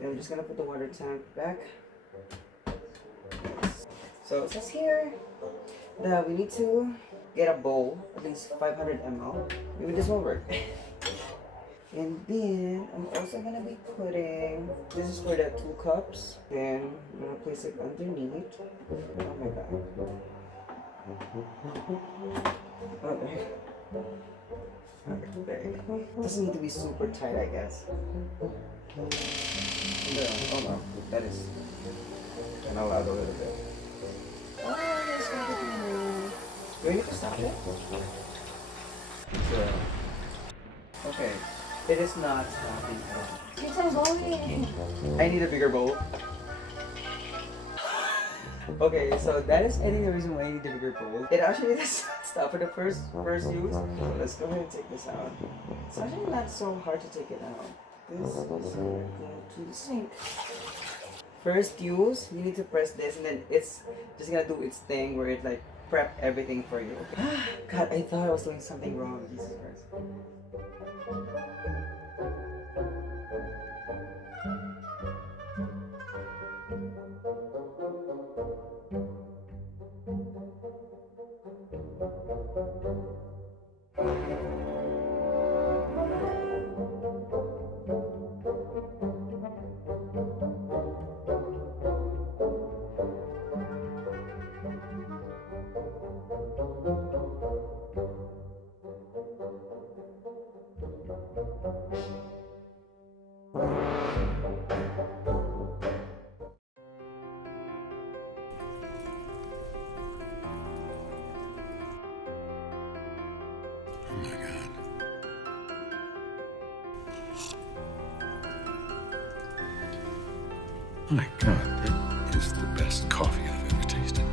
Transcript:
I'm just gonna put the water tank back. So it says here that we need to get a bowl, at least 500 ml. Maybe this won't work. And then I'm also gonna be putting, this is for the 2 cups. Then I'm gonna place it underneath. Oh my god. Okay. There you go. It doesn't need to be super tight, I guess. Oh no, that is kind of loud a little bit. Oh, that's good. Do I need to stop it? So, okay, it is not stopping at all. Keeps on going. I need a bigger bowl. Okay, so that is any reason why I need a bigger bowl. It actually does stop for the first use. So let's go ahead and take this out. It's actually not so hard to take it out. This is going to go to the sink. First use, you need to press this and then it's just gonna do its thing where it like prep everything for you. Okay? God, I thought I was doing something wrong. Jesus Christ. Oh my God. My God, that is the best coffee I've ever tasted.